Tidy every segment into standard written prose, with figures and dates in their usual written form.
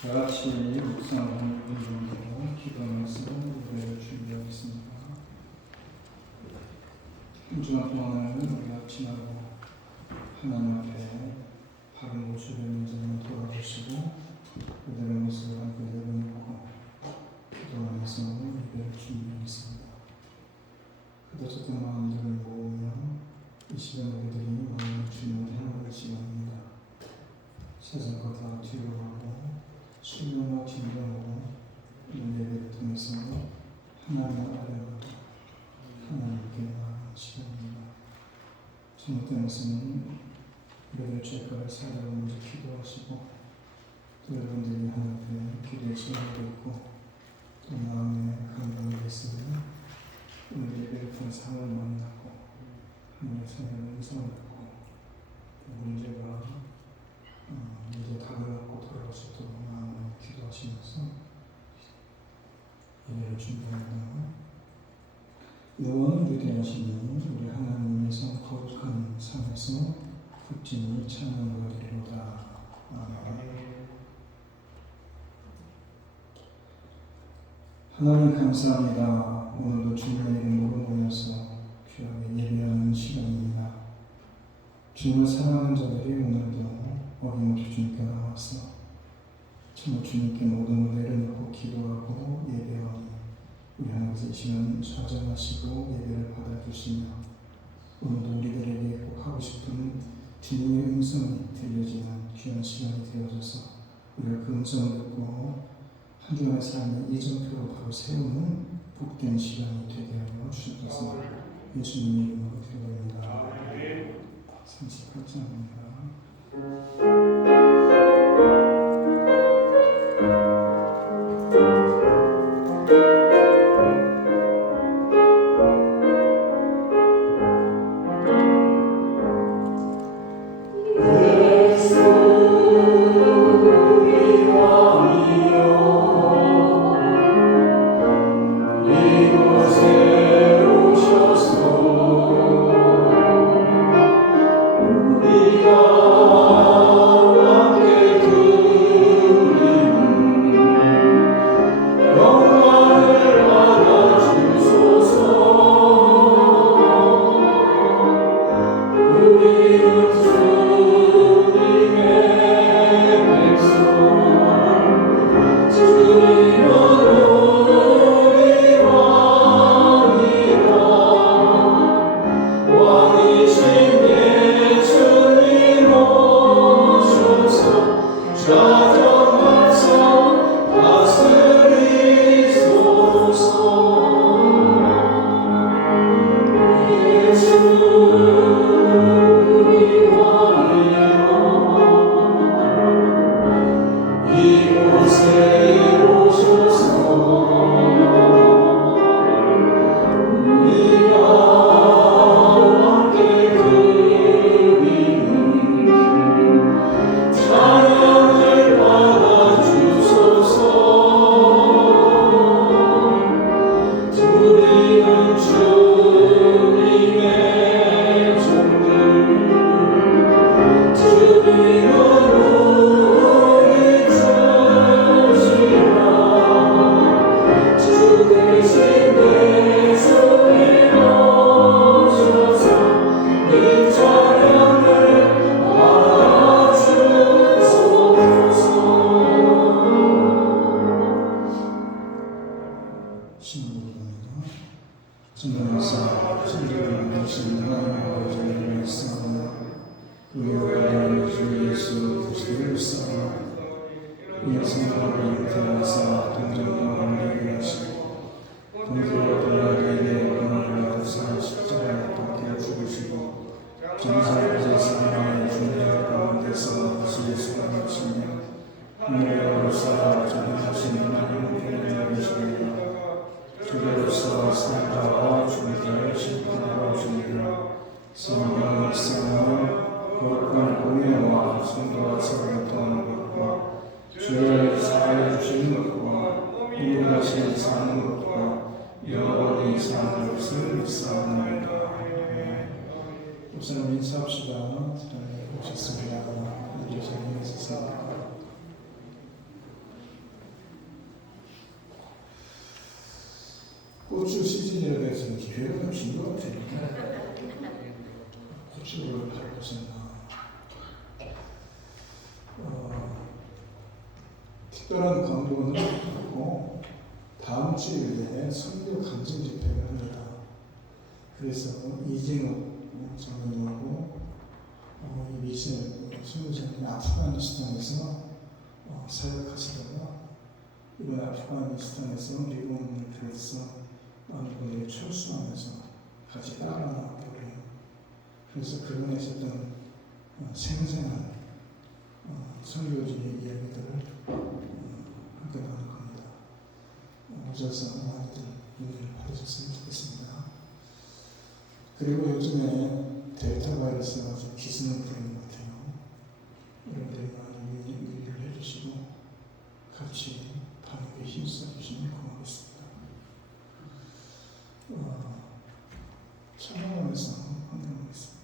다 같이 묵상하는 중으로 기도하면서 예배를 준비하겠습니다. 한 주간 동안은 우리가 지나고 하나님 앞에 바른 모습의 인생을 돌아보시고 그들의 모습을 함께 내려놓고 기도하면서 예배를 준비하겠습니다. 그들의 마음들을 모으며 이 시간 우리들이 마음을 주님을 향하는 시간입니다. 세상 것 다 뒤로 하고 신령과 진정으로 예배를 통해서 하나님을 알아가고 하나님께 나아가는 시간입니다. 잘못되면서는 우리의 죄가를 사랑을 먼저 기도하시고 또 여러분들이 하나님 앞에 기도의 시간도 있고 또 마음의 감동이 있으면 오늘 예배를 통해서 하나님을 만나고 하나님의 성령의 음성을 듣고 문제가 이제 답을 갖고 돌아올 수 있도록 마음을 기도하시면서 예배를 준비합니다. 여호와는 위대하시니 우리 하나님께서 거룩한 산에서 극진히 찬양하리로다. 아멘. 하나님 감사합니다. 오늘도 주님의 이름으로 모여서 귀하게 예배하는 시간입니다. 주님을 사랑하는 자들이 오늘도 어김없이 주님께 나와서 정말 주님께 모든 걸 내려놓고 기도하고 예배하니 우리 하나님께서 이 시간 좌정하시고 예배를 받아주시며 오늘도 우리들에게 꼭 하고 싶은 주님의 음성이 들려지는 귀한 시간이 되어져서 우리가 그 음성을 듣고 한 주간의 삶의 이정표로 바로 세우는 복된 시간이 되게 하여 주셔서 예수님의 이름으로 기도합니다. 38장입니다. 우선 인사합시다. 오셨습니다. 이제 자리에 있으세요. 고추 시즌이라고 해서 교회가 좀 긴 것 같아요. 고추를 바라보셨나. 특별한 광고는 없고 다음 주일에 선교 간증 집회를 합니다. 그래서 이진욱 장로님하고 이미실 선교사님이 아프가니스탄에서 사역하시다가 이번 아프가니스탄에서 미국을 그래서 미국에 철수하면서 같이 따라가버려요. 그래서 그분에 있었던 생생한 선교지의 이야기들을 함께 나눌 겁니다. 오셔서 많이들 은혜를 받으셨으면 좋겠습니다. 그리고 요즘에 델타 바이러스가 아주 기승을 부리는 것 같아요. 여러분들이 많이 유의를 해주시고 같이 방역에 힘써 주시면 고맙겠습니다. 찬양하면서 환영하겠습니다.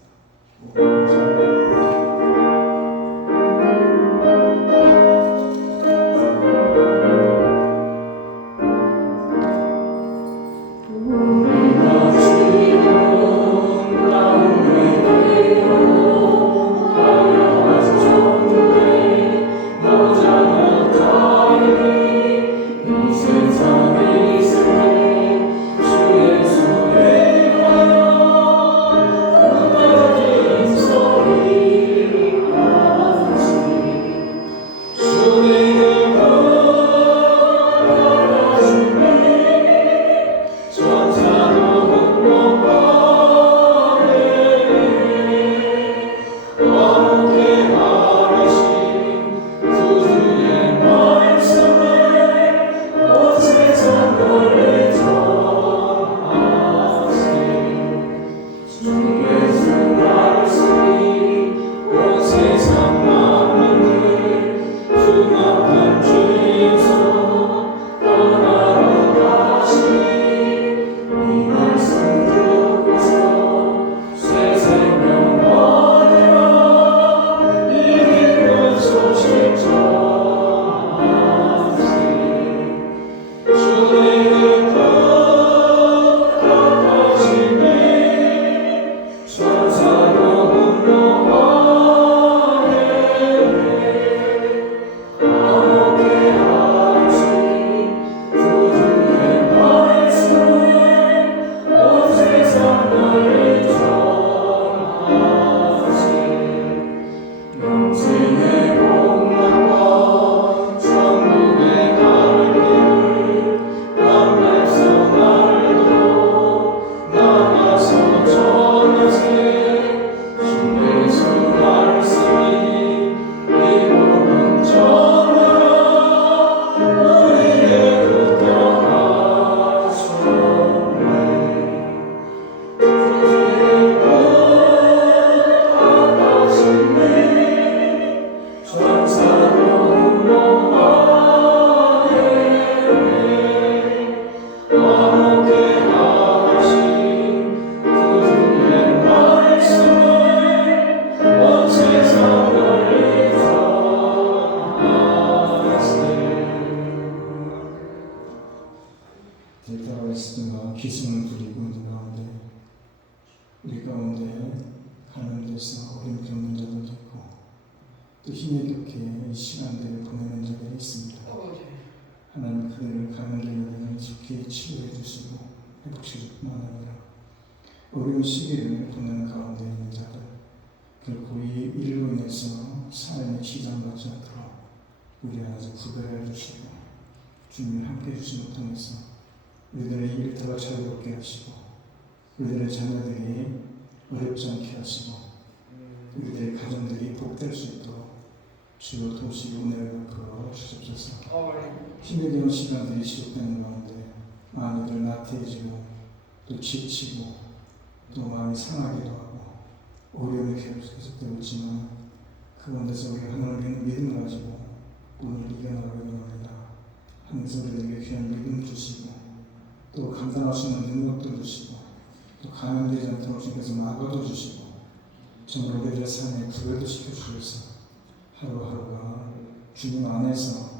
델타 바이러스가 기승을 부리고 있는 가운데 우리 가운데 감염돼서 어려움 겪는 자들도 있고 또 힘겹게 이 시간들을 보내는 자들이 있습니다. 하나님 그들을 감염된 영향을 깊게 치료해 주시고 회복시킬 뿐만 아니라 어려운 시기를 보내는 가운데 있는 자들 결코 이 일로 인해서 삶의 시장받지 않도록 우리 아주 구별해 주시고 주님이 함께 해주심을 통해서 우리들의 일터가 자유롭게 하시고 우리들의 자녀들이 어렵지 않게 하시고 우리들의 가정들이 복될 수 있도록 주여 도우시고 은혜를 베풀어 주옵소서. 힘들게 시간들이 지속되는 가운데 마음들 나태해지고 또 지치고 또 마음이 상하기도 하고 어려움이 계속되고 있지만 그 가운데서 우리 하나님의 믿음을 가지고 오늘 이겨나가기 원합니다. 하늘에서 우리에게 귀한 믿음 주시고 또 감당할 수 있는 능력도 주시고 또 감염되지 않도록 주께서 막아도 주시고 정말 우리들의 삶에 구별도 시켜주셔서 하루하루가 주님 안에서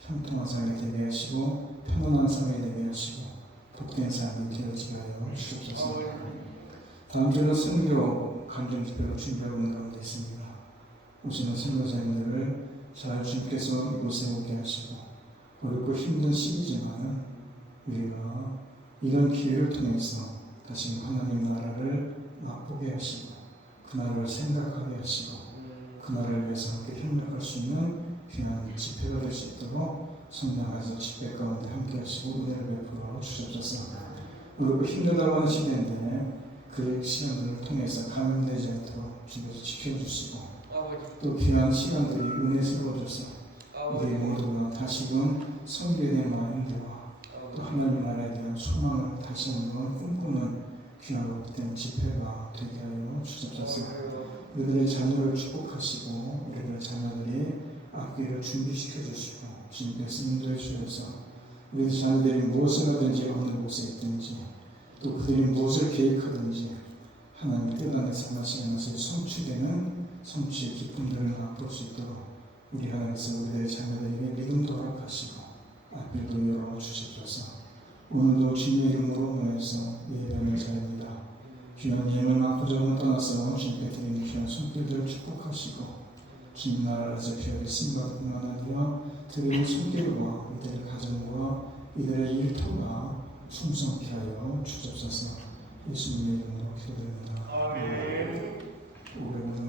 형통한 삶이 되게 하시고 편안한 삶이 되게 하시고 복된 삶이 되어지게 하여 주옵소서. 다음 주는 선교 감정 집회로 준비하고 있는 가운데 있습니다. 오시는 선교사님들을 잘 주님께서 이곳에 오게 하시고 어렵고 힘든 시기지만 우리가 이런 기회를 통해서 다시 하나님 나라를 맛보게 하시고 그 나라를 생각하게 하시고 그 나라를 위해서 함께 협력할 수 있는 귀한 집회가 될 수 있도록 성장하서 집회 가운데 함께 하시고 은혜를 베풀어 주옵소서. 어렵고 힘들다고 하는 시대인데 그 시간들을 통해서 감염되지 않도록 주께서 지켜주시고 또 귀한 시간들이 은혜스러워져서 우리 모두가 다시금 선교에 대한 마음과 또 하나님 나라에 대한 소망을 다시 한번 꿈꾸는 귀한 복된 집회가 되게 하여 주옵소서. 우리들의 자녀를 축복하시고 우리들의 자녀들이 앞길을 준비시켜 주시고 주님께서 인도해 주셔서 우리 자녀들이 무엇을 하든지 어느 곳에 있든지 또 그들이 무엇을 계획하든지 하나님 뜻 안에서 하나씩 하나씩 성취되는 성취의 기쁨들을 맛볼 수 있도록 우리 하나님께서 우리들의 자녀들에게 믿음도 허락하시고 앞길도 열어주시옵소서. 오늘도 주님의 이름으로 모여서 예배하는 자입니다. 귀한 예물 많고자는 떠나서 주님께 드리는 귀한 손길들을 축복하시고 주님 나라를 지켜야 신받은 하나님과 드리는 손길과 이들의 가정과 이들의 일터가 충성케 하여 주옵소서. 예수님의 이름으로 기도드립니다. 아멘. 오래오래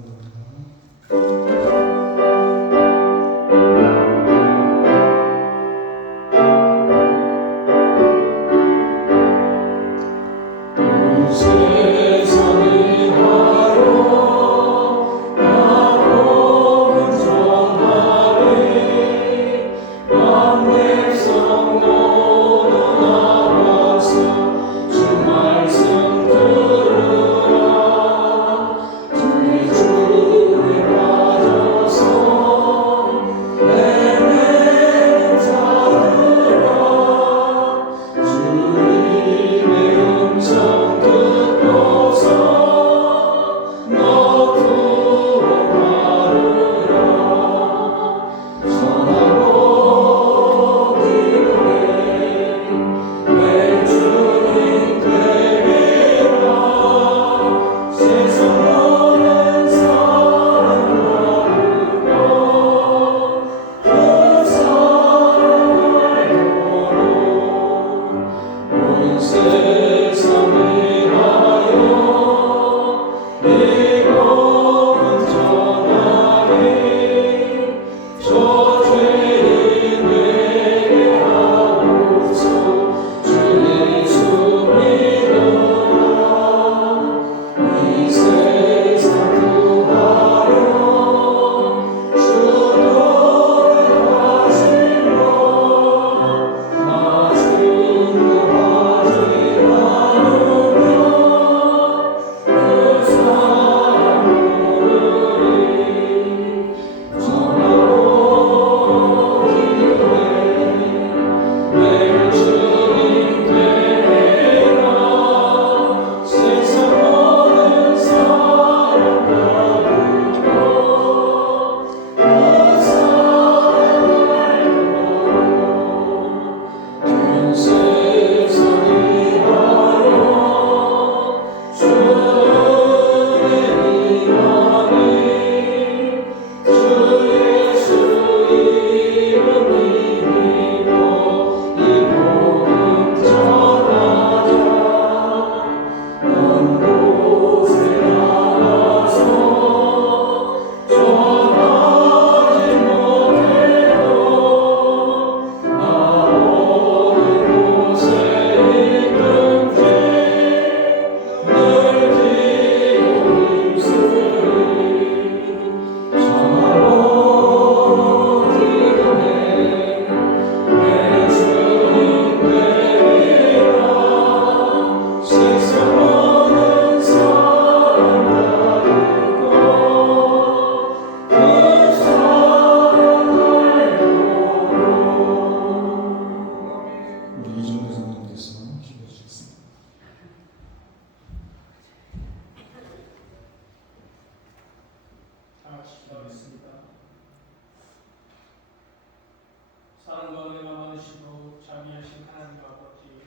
사랑과 은혜가 많으시고 자비하신 하나님 아버지,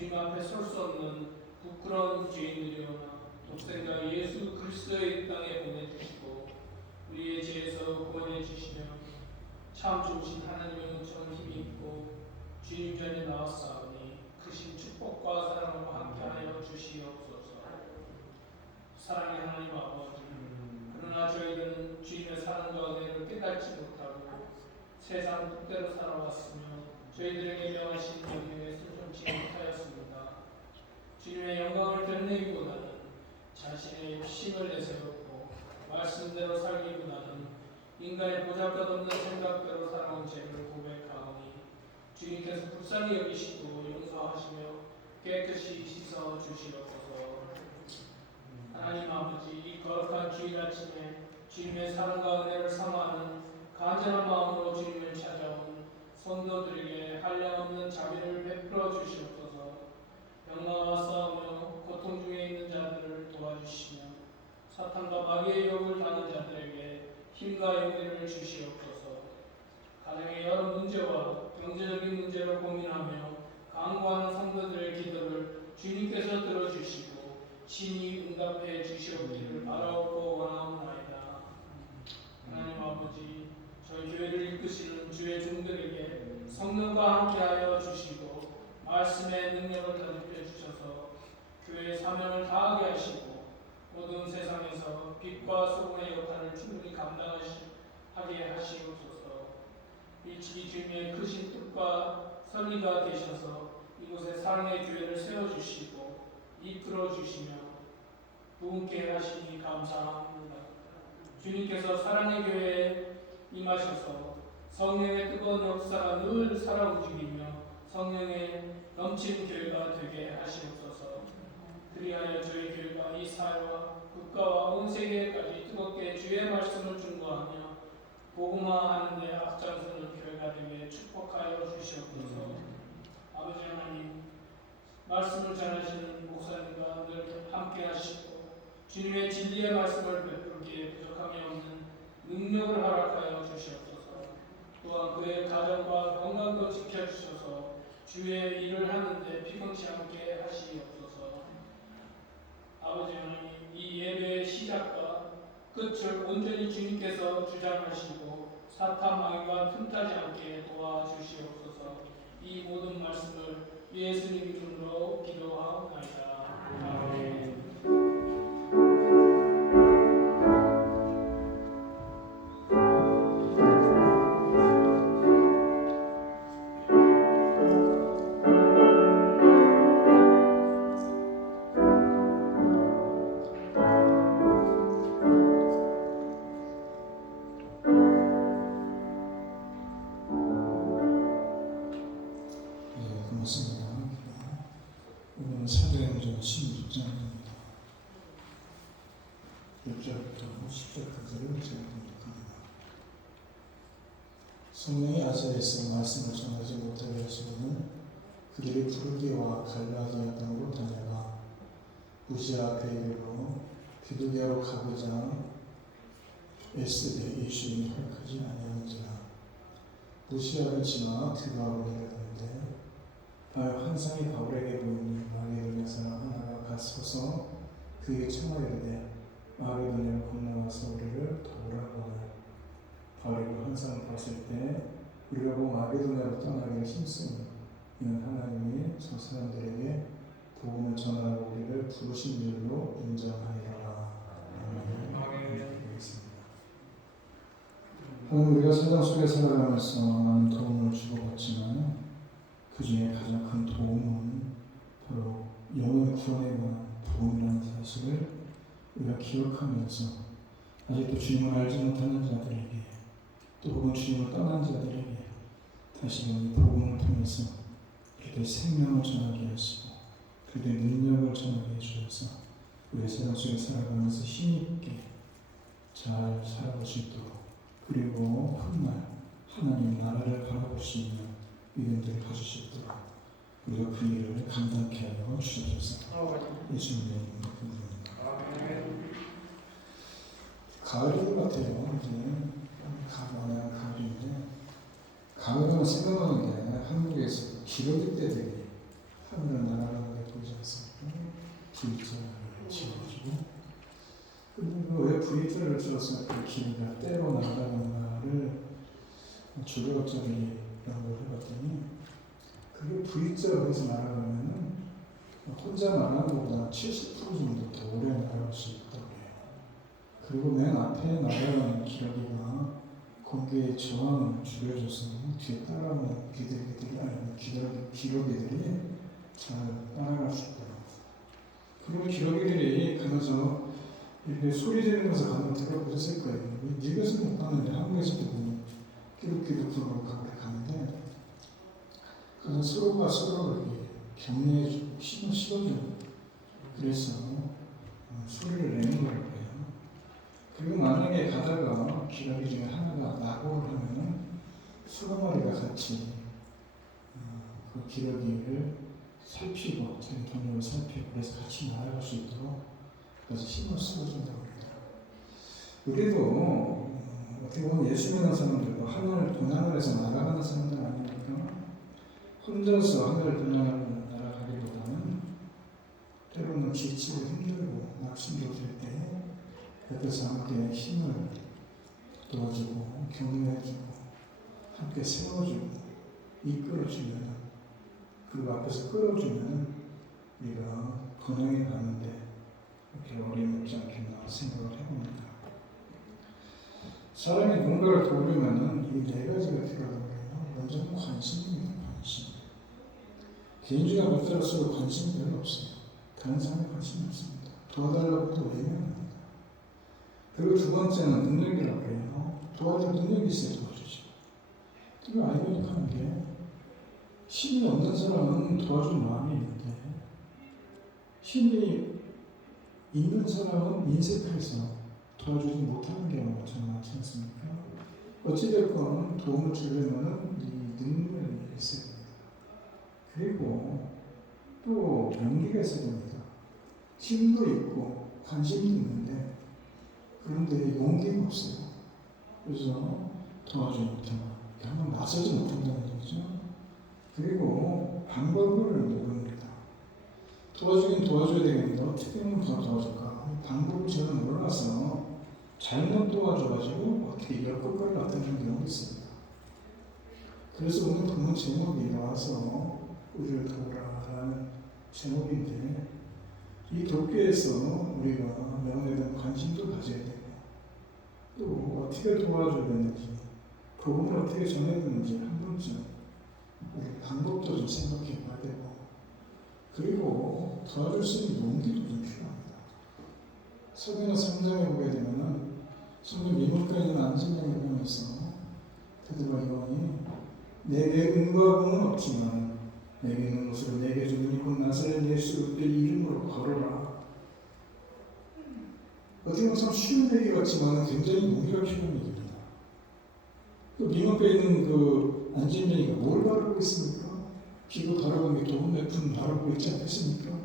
주님 앞에 설 수 없는 부끄러운 죄인들이오나 독생자 예수 그리스도의 이 땅에 보내주시고 우리의 죄에서 구원해 주시며 참 좋으신 하나님의 은총을 힘이 있고 주님 전에 나왔사오니 크신 축복과 사랑으로 함께하여 주시옵소서. 사랑의 하나님 아버지, 그러나 저희는 주님의 사랑과 은혜를 깨닫지 못하고 세상 뜻대로 살아왔으며 저희들에게 명하신 명령에 순종치 못하였습니다. 주님의 영광을 드러내기보다는 자신의 힘을 내세웠고 말씀대로 살기보다는 인간의 보잘것없는 생각대로 살아온 죄를 고백하오니 주님께서 불쌍히 여기시고 용서하시며 깨끗이 씻어 주시옵소서. 하나님 아버지, 이 거룩한 주일 아침에 주님의 사랑과 은혜를 사모하는 간절한 마음으로 주님을 찾아온 성도들에게 한량없는 자비를 베풀어 주시옵소서. 병마와 싸우며 고통 중에 있는 자들을 도와주시며 사탄과 마귀의 유혹을 당한 자들에게 힘과 용기를 주시옵소서. 가정의 여러 문제와 경제적인 문제로 고민하며 강구하는 성도들의 기도를 주님께서 들어주시고 친히 응답해 주시옵기를 바라옵고 원하옵나이다. 하나님 아버지, 저희 교회를 이끄시는 주의 종들에게 성령과 함께하여 주시고 말씀의 능력을 더입혀 주셔서 교회의 사명을 다하게 하시고 모든 세상에서 빛과 소금의 역할을 충분히 감당하게 하시옵소서. 일찍이 주님의 크신 뜻과 설리가 되셔서 이곳에 사랑의 교회를 세워주시고 이끌어 주시며 부흥케 하시니 감사합니다. 주님께서 사랑의 교회에 임하셔서 성령의 뜨거운 역사가 늘 살아 움직이며 성령의 넘치는 교회가 되게 하시옵소서. 그리하여 저희 교회가 이 사회와 국가와 온 세계까지 뜨겁게 주의 말씀을 중보하며 복음화하는 데 앞장서는 교회가 되게 축복하여 주시옵소서. 아버지 하나님, 말씀을 전하시는 목사님과 늘 함께 하시고 주님의 진리의 말씀을 베풀기에 부족함이 없는 능력을 허락하여 주시옵소서. 또한 그의 가정과 건강도 지켜주셔서 주의 일을 하는데 피곤치 않게 하시옵소서. 아버지 하나님, 이 예배의 시작과 끝을 온전히 주님께서 주장하시고 사탄 마귀가 틈타지 않게 도와주시옵소서. 이 모든 말씀을 예수님 이름으로 기도하옵나이다. 아멘. 고맙습니다. 오늘은 사도행전 16장입니다. 6절부터 10절까지를 제가 공독합니다. 성령이 아시아에서 말씀을 전하지 못하게 하시고는 그들이 프르기아와 갈라디아 등으로 다녀가 무시아 베일로 비두게로 가고자 에스데 예수님이 허락하지 아니하는지라. 무시아를 지나 드가로 내려가는데 환상이 바울에게 보이니 마게도냐 사람 하나가 가서서 그에게 청하이르되 마게도냐로 건너와서 우리를 도우라고 하나. 바울이 그 환상을 봤을 때 우리가 그 마게도냐로 떠나기를 힘쓰니 이는 하나님이 저 사람들에게 복음을 전하라고 우리를 부르신 줄로 인정하리라. 아멘. 오늘 우리가 세상 속에 살아가면서 많은 도움을 주고받지만 그 중에 가장 큰 도움은 바로 영혼의 구원에 관한 복음이라는 사실을 우리가 기억하면서 아직도 주님을 알지 못하는 자들에게 또 혹은 주님을 떠난 자들에게 다시금 이 복음을 통해서 그들의 생명을 전하게 하시고 그들의 능력을 전하게 해주셔서 우리가 세상 속에 살아가면서 힘있게 잘 살아갈 수 있도록 그리고 훗날 하나님 나라를 바라볼 수 있는 믿음들을 가질 수 있도록 우리가 그 일을 감당케 하여 주셔서 예수님의 이름으로 기도합니다. 가을 같아요. 이제 가을 가을인데 가을은 생각나는 게 한국에서 기러기 떼들이 하늘을 날아가는 게 보이지 않습니까? V자를 지어가지고. 근데 왜 V자를 지어서 그 길이가 때로 날아가는가를 주력적인 연구를 해봤더니 그게 V자로 해서 날아가면은 혼자 날아가는 것보다 70% 정도 더 오래 날아갈 수 있다고 해요. 그리고 맨 앞에 날아가는 기러기가 공기의 저항을 줄여줘서 뒤에 따라오는 기러기들이 잘 따라갈 수 있더라고요. 그리고 기러기들이 가면서 이렇게 소리 지르면서 가면 들어보셨을 거예요. 미국에서 못 가는데 한국에서도 보면 끼룩끼룩 불고 가는데 그래서 서로가 서로를 격려해 힘을 실어줘요. 그래서 소리를 내는 거예요. 그리고 만약에 가다가 기러기 중에 하나가 낙오를 하면은 서너 마리가 같이 그 기러기를 살피고 자기 동료를 살피고 그래서 같이 날아갈 수 있도록 그래서 힘을 실어준다고 합니다. 우리도 어떻게 보면 예수 믿는 사람들도 하늘 동양을해서 날아가는 사람들 아닙니까? 혼자서 하늘을 동양하고 날아가기보다는 때로는 지치고 힘들고 낙심될 때 옆에서 함께 힘을 도와주고 격려해주고 함께 세워주고 이끌어주면 그리고 앞에서 끌어주면 우리가 번영해 가는데 이렇게 어림없지 않겠나 생각을 해봅니다. 사람이 뭔가를 도우려면 이 네 가지가 필요하다고 해요. 먼저는 관심입니다. 관심. 개인주의가 못 들었어도 관심이 별로 없어요. 다른 사람에 관심이 없습니다. 도와달라고 해도 외면합니다. 그리고 두 번째는 능력이라고 해요. 도와줄 능력이 있어야 도와주죠. 그리고 아이러니한 게 힘이 없는 사람은 도와줄 마음이 있는데 힘이 있는 사람은 인색해서 도와주지 못하는 경우가 정말 많지 않습니까? 어찌됐건 도움을 주려면 이 능력이 있어야 됩니다. 그리고 또 용기가 있어야 됩니다. 힘도 있고 관심도 있는데 그런데 용기가 없어요. 그래서 도와주지 못하고 한번 나서지 못한다는 얘기죠. 그리고 방법을 모릅니다. 도와주긴 도와줘야 되겠는데 어떻게 하면 더 도와줄까? 방법을 저는 몰라서 잘못 도와줘가지고 어떻게 역효과를 나타내는 경우가 있습니다. 그래서 오늘 본문 제목이 나와서 우리를 도우라라는 제목인데 이 돕기에서 우리가 영혼에 대한 관심도 가져야 되고 또 어떻게 도와줘야 되는지 복음을 어떻게 전해야 되는지 한 번쯤 우리 방법도 좀 생각해 봐야 되고 그리고 도와줄 수 있는 용기도 좀 필요합니다. 서기나 3장에 보게 되면은 성경 미문가에 있는 안진병에 보면서 베드로와 요한이 내게 은과 금은 없지만 내게 있는 것으로 내게 주는 곧 나사렛 예수 그리스도의 이름으로 걸어라. 어떻게 보면 참 쉬운 얘기 같지만 굉장히 용기가 필요한 얘기입니다. 또 미문가에 있는 그 안진병이가 뭘 바라고 있습니까? 기도 바라보는 게 돈 몇 푼 바라보고 있지 않겠습니까?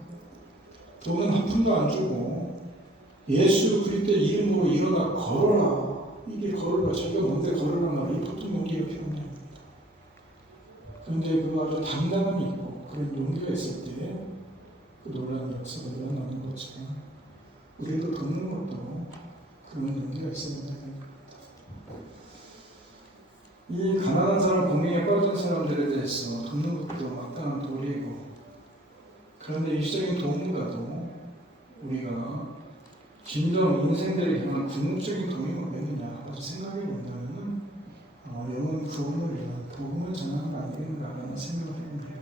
돈은 한 푼도 안 주고 예수 그리스도의 이름으로 일어나 걸어라. 이게 걸어라. 자기가 뭔데 걸어라 말이 보통 용기가 필요합니다. 그런데 그 아주 당당함이 있고 그런 용기가 있을 때 그 놀라운 역사가 일어나는 것처럼 우리도 돕는 것도 그런 용기가 있어야 된다. 이 가난한 사람, 공경에 빠진 사람들에 대해서 돕는 것도 마땅한 도리이고 그런데 일시적인 도움보다도 우리가 진정 인생들을 향한 궁극적인 도움이 뭐겠느냐 생각해 본다면 영혼 구원을 위한 복음을 전하는 거 아니겠는가라는 생각을 해봅니다.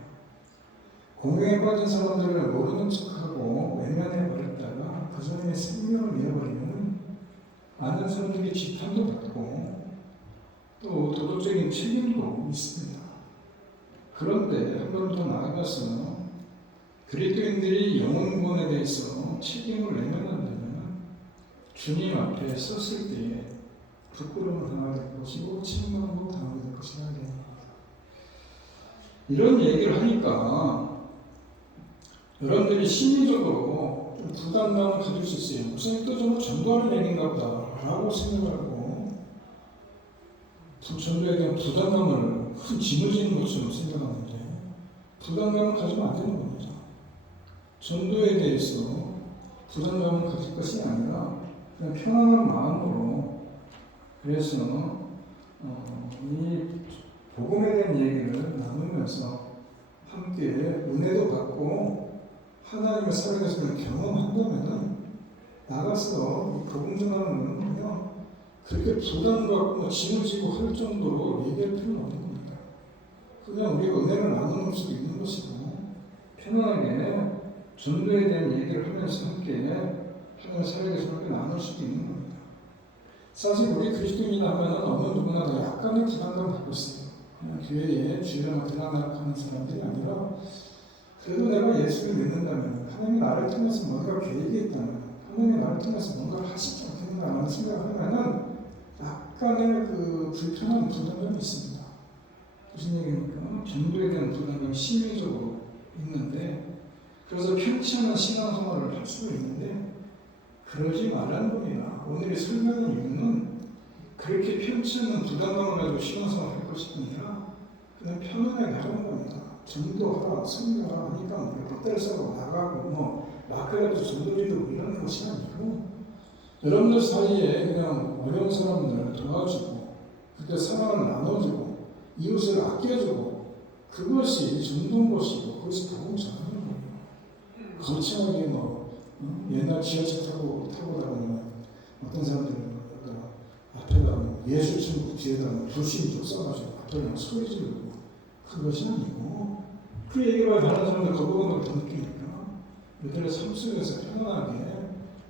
공경에 빠진 사람들을 모르는 척하고 외면해 버렸다가 그 사람의 생명을 잃어버리면 많은 사람들이 지탄도 받고 또 도덕적인 책임도 있습니다. 그런데 한 번 더 나아가서 그리스도인들이 영혼 구원에 대해서 책임을 외면한다면 주님 앞에 섰을 때에 부끄러움을 당하게 될 것이고 책망도 당하게 될 것이라는 얘기입니다. 이런 얘기를 하니까 여러분들이 심리적으로 좀 부담감을 가질 수 있어요. 목사님 또 좀 전도하는 얘기인가 보다 라고 생각하고 전도에 대한 부담감을 큰 짐을 지는 것처럼 생각하는데 부담감을 가지면 안 되는 겁니다. 전도에 대해서 부담감을 가질 것이 아니라 그냥 편안한 마음으로 그래서 이 복음에 대한 얘기를 나누면서 함께 은혜도 받고 하나님의 살아계심을 경험한다면은 나가서 복음 전하는 거는요 그렇게 부담 갖고 짐을 지고 할 정도로 얘기할 필요는 없는 겁니다. 그냥 우리가 은혜를 나누는 수도 있는 것이고 편안하게 전도에 대한 얘기를 하면서 함께 하나님의 살아계심을 나눌 수도 있는 겁니다. 사실 우리 그리스도인이라 하면 어느 누구나 다 약간의 부담감을 갖고 있어요. 그냥 교회에 주일날 들어가고 하는 사람들이 아니라 그래도 내가 예수를 믿는다면 하나님이 나를 통해서 뭔가 계획이 있다면 하나님이 나를 통해서 뭔가를 하시지 않겠는가라는 생각을 하면은 약간의 그 불편한 부담감이 있습니다. 무슨 얘기입니까? 전도에 대한 부담감이 심리적으로 있는데 그래서 편치 않은 신앙생활을 할 수가 있는데 그러지 말라는 겁니다. 오늘의 설명의 이유는 그렇게 편치 않은 부담감을 가지고 신앙생활을 할 것이 아니라 그냥 편안하게 하는 겁니다. 전도하라, 설교하라 하니까 우리가 봇대를 싸고 나가고 마크라도 전도리도 이런 것이 아니고 여러분들 사이에 그냥 어려운 사람들 도와주고 그때 사랑을 나눠주고 이웃을 아껴주고 그것이 전도인 것이고 그것이 복음 전하는 거예요. 거창하게 옛날 지하철 타고 다니면 어떤 사람들은 앞에다 예수 천국 뒤에다 불신 좀 써가지고 앞에 소리 지르고 그것이 아니고 그 얘기를 다른 사람들 거부감을 더 느끼니까 그들의 삶 속에서 편안하게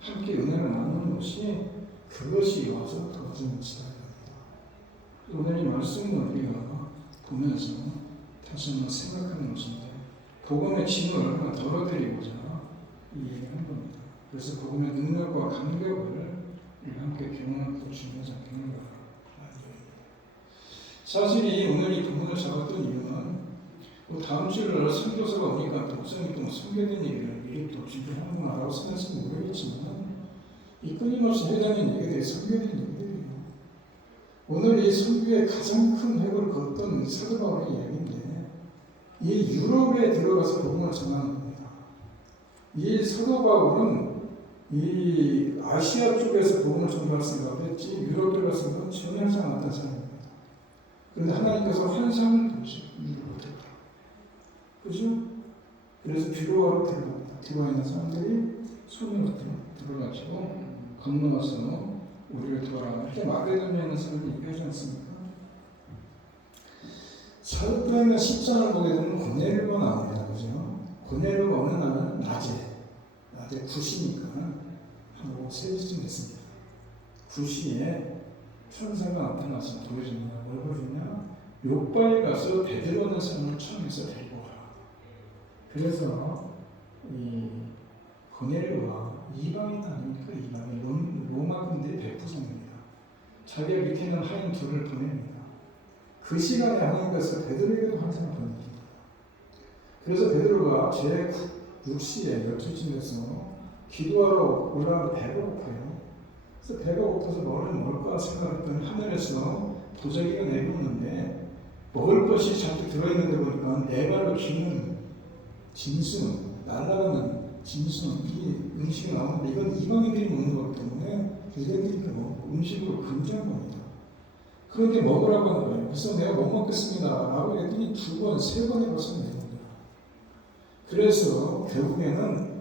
함께 은혜를 나누는 것이 그것이 와서 도와주는 지단입니다. 오늘 이 말씀을 우리가 보면서 다시 한번 생각하는 것인데 복음의 짐을 덜어드리고자 이 얘기를 한 겁니다. 그래서 복음의 능력과 감격을 함께 경험하고 중요하지 않겠는가 하는 얘기입니다. 사실 오늘 이 본문을 잡았던 이유는 다음 주를 선교사가 오니까 목사님이 또 선교된 얘기를 미리 또 준비하는구나라고 생각할지 모르겠지만 이 끊임없이 회장님 얘기들이 선교된 얘기들이에요. 오늘 이 선교의 가장 큰 획을 걷던 사도 바울의 이야기인데 이 유럽에 들어가서 복음을 전하는 겁니다. 이 사도 바울은 이 아시아 쪽에서 복음을 전할 생각을 했지 유럽 들어갈 생각은 전혀 하지 않았던 사람입니다. 그런데 하나님께서 환상을 보시고 유럽으로 들어가. 그죠? 그래서 비로아로 들어갑니다. 들어와 있는 사람들이 손으로 들어가지고 건너와서 우리를 도와라. 이렇게 마게도니아에 있는 사람이 얘기하지 않습니까? 사도행전 10장을 보게 되면 고넬료가 나옵니다. 그죠? 고넬료가 어느 날은 낮에 9시니까 한 3시쯤 됐습니다. 9시에 천사가 나타나서 보여주냐, 뭘 보여주냐? 요바에 가서 베드로라는 사람을 청해서 데리고 오라. 그래서 이 고넬료가 이방인 아닙니까? 이방인 로마 군대의 백부장입니다. 자기가 밑에 있는 하인 둘을 보냅니다. 그 시간에 하나님께서 베드로에게도 환상을 보냅니다. 그래서 베드로가 제6시에 12시쯤 돼서 기도하러 올라가는데 배가 고파요. 그래서 배가 고파서 뭘까 생각했더니 하늘에서 도자기가 내려오는데 먹을 것이 잔뜩 들어있는데 보니까 네 발로 기는 짐승, 날아가는 짐승, 이 음식이 나오는데 이건 이방인들이 먹는 거기 때문에 유대인들이 음식으로 금지한 겁니다. 그런데 먹으라고 하는 거예요. 그래서 내가 못 먹겠습니다 라고 했더니 2번, 3번에 벌써 내립니다. 그래서 결국에는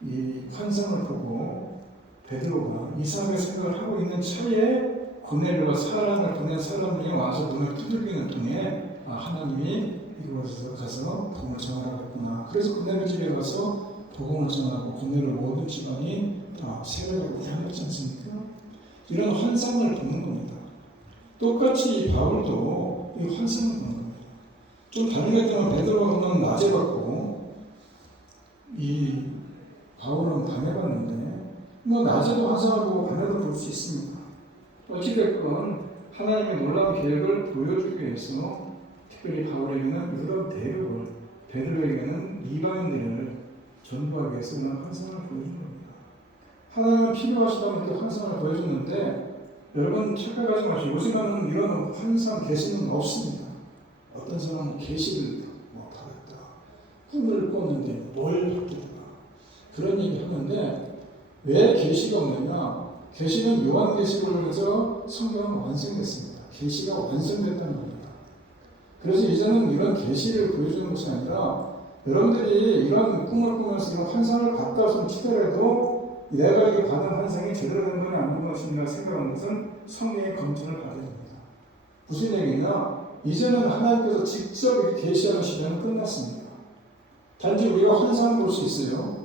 이 환상을 보고 베드로가 이상하게 생각을 하고 있는 차에 고넬료가 사람을 보낸 사람이 와서 문을 두들기는 통에 하나님이 이곳에서 가서 복음을 전하라고 했구나. 그래서 고넬료 집에 가서 복음을 전하고 고넬료 모든 집안이 다 세례를 하였지 않습니까? 이런 환상을 보는 겁니다. 똑같이 이 바울도 이 환상을 보는 겁니다. 좀 다른 게 있다면 베드로는 낮에 봤고 이 바울은 밤에 봤는데 낮에도 환상을 보고 밤에도 볼 수 있습니다. 어찌됐건 하나님의 놀라운 계획을 보여주기 위해서 특별히 바울에게는 유럽 대륙을 베드로에게는 이방인들을 전도하기 위해서 이런 환상을 보여준 겁니다. 하나님은 필요하시다면 그 환상을 보여줬는데 여러분 착각하지 마시고 요즘에는 이런 환상 계시는 없습니다. 어떤 사람은 계시를 받았다. 꿈을 꿨는데 뭘 받겠나 그런 얘기 하는데 왜 계시가 없느냐? 계시는 요한계시록을 통해서 성경은 완성됐습니다. 계시가 완성됐다는 겁니다. 그래서 이제는 이런 계시를 보여주는 것이 아니라 여러분들이 이런 꿈을 꾸면서 이런 환상을 갖다 치더라도 내가 이게 받은 환상이 제대로 된 거냐 안 된 것인가 생각하는 것은 성령의 검증을 받아야 됩니다. 무슨 얘기냐? 이제는 하나님께서 직접 이렇게 계시하는 시대는 끝났습니다. 단지 우리가 환상을 볼 수 있어요.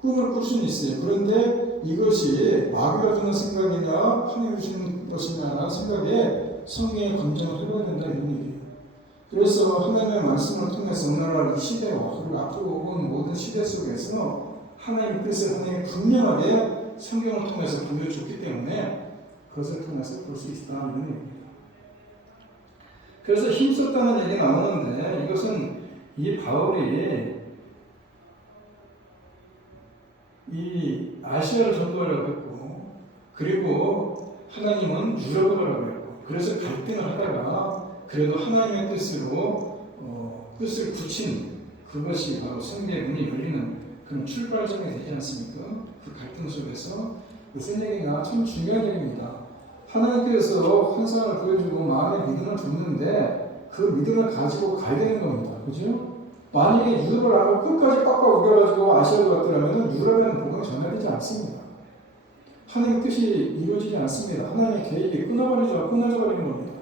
꿈을 꿀 수는 있어요. 그런데 이것이 마귀가 주는 생각이냐 하나님이 주는 것이냐라는 생각에 성령의 검증을 해봐야 된다 이런 얘기예요. 그래서 하나님의 말씀을 통해서 오늘날 이 시대와 그리고 앞으로 온 모든 시대 속에서 하나님의 뜻을 하나님이 분명하게 성경을 통해서 보여줬기 때문에 그것을 통해서 볼 수 있다 이런 얘기입니다. 그래서 힘썼다는 얘기 나오는데 이것은 이 바울이 이 아시아를 전도하려고 했고 그리고 하나님은 유럽을 하려고 했고 그래서 갈등을 하다가 그래도 하나님의 뜻으로 뜻을 붙인 그것이 바로 성경의 문이 열리는 그런 출발점이 되지 않습니까? 그 갈등 속에서 무슨 얘기가 참 중요한 얘기입니다. 하나님께서 환상을 보여주고 마음의 믿음을 줬는데 그 믿음을 가지고 가야 되는 겁니다. 그죠? 만약에 유럽을 하고 끝까지 꽉꽉 우겨가지고 아시아로 갔더라면 유럽에는 복음이 전달되지 않습니다. 하나님의 뜻이 이루어지지 않습니다. 하나님의 계획이 끊어져 버리는 겁니다.